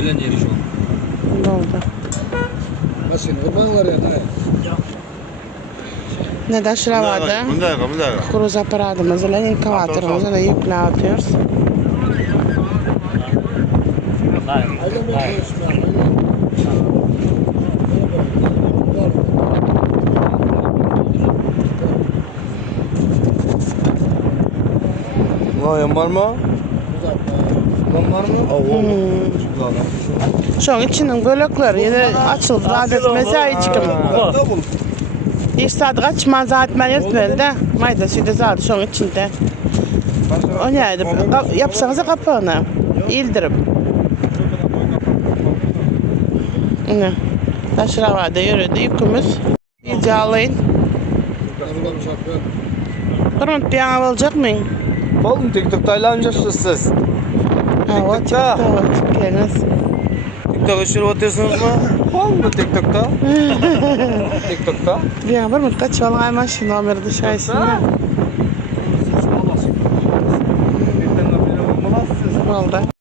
Öğlen yeri şu an. Oldu. Nasıl orman var ya ne? Ne de şura vardı. Bundayga. Kruz aparatımızı ile inkubatörümüzü de yükle atıyoruz. Yan var mı? Yan var mı? Şu an içinin bölükleri yine açıldı. Adet mesai çıkımı. İş saat kaçma zaten ben yetmeli de. Mayda sütü zaten şu an içinde. O neydi? Yapsanıza kapağını. İldirip. Ne? Taşıra vardı yürüdü yükümüz. İyice alayın. Kurun bir an olacak mıyım? Oğlum TikTok'ta amcasınız siz. Ha, TikTok'ta. Kendiniz. TikTok işleri atıyorsunuz mu? Oğlum TikTok'ta. TikTok'ta. Bir an var mı? Kaç falan ayman şimdi numara dışarısında. Oldu.